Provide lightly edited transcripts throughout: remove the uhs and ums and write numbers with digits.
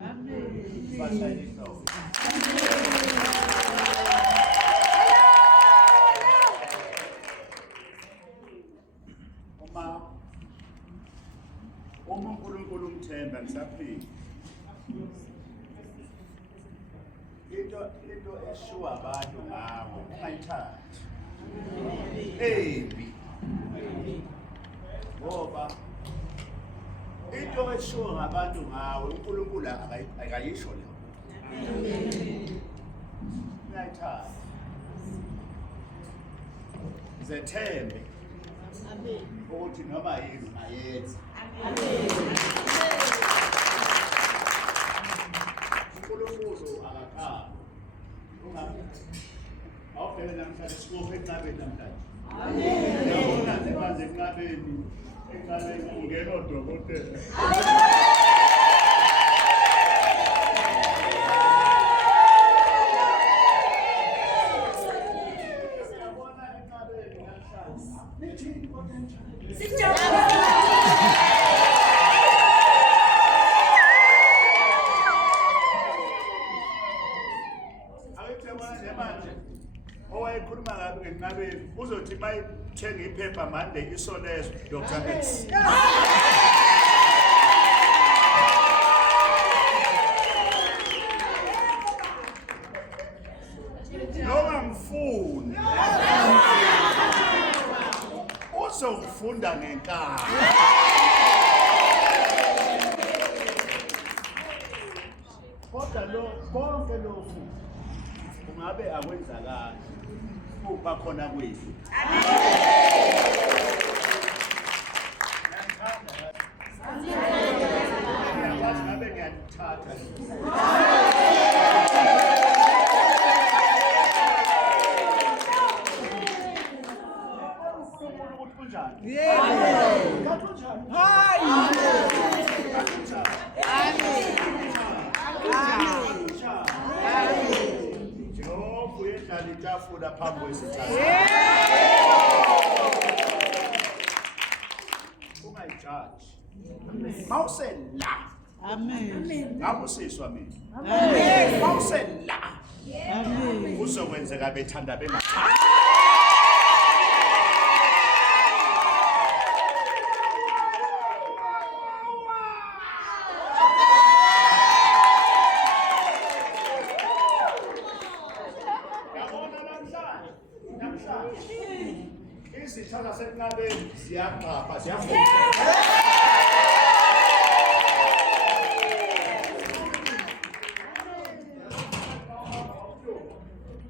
Uma uNkulunkulu umthemba ngisaphila. Into eshiwa abantu ngawe ungayithathi. Embi. Ngoba into eshiwa ngabantu ngawe uNkulunkulu akayisho leyo. Ungayithathi. Zethembe. Amen. Ukuthi noma yini ayenze. uNkulunkulu akakhali. Awuvele namhlanje sikuphe enqabeni namhlanje. Amen. Yabona nje manje enqabeni ungena odokotela. Owayekhuluma ngabe ngenqabeni uzothi mayithenga iphepha mande isolezo Dr. X. Noma ngifuni uzofunda ngenkani. Kodwa konke lokhu ungabe akwenzakala kuba khona kwethu. Amen. Ngabe ngiyathatha. Itafula phambi kwesithathu. Ungayijaji. Mawusela. Amen. Ngabusiswa mina. Amen. Mawusela. Amen. Uzokwenzeka bethanda bengathanda. Izithala senqabeni ziyaqapha ziyafunda.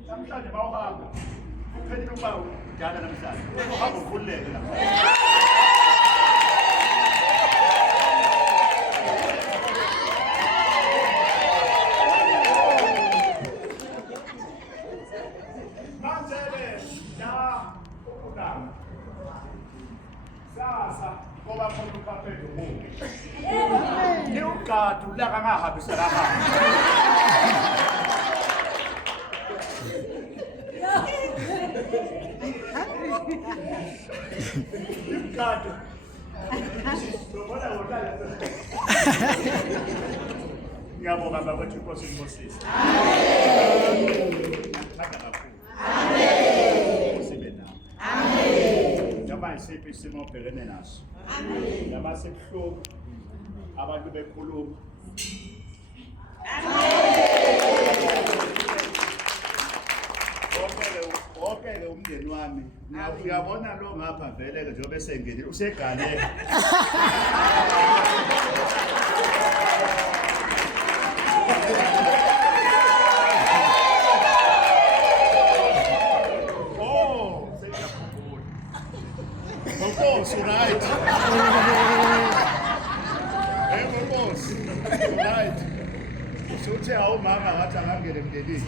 Namhlanje bawuhamba uphelile uba udala namhlanje uhamba ukhululeke namhlanje. Sasa ngoba khona uphaphethe umuntu. Ni ugadu la kangahambisa la hamba. Ugadu. Sobona wona. Ngiyabonga bakwethu inkosi inkosisi. Amen. Amen. Usibe nawe. Amen. Noma isiphi isimo obhekene naso. Amen. Noma sekuhlupha abantu bekhuluma. Okay umndeni wami. Uyabona lo ngapha vele ke njengoba esengenile usegaleka. Right. Right. Suthi awumama wathi angangene emndenini.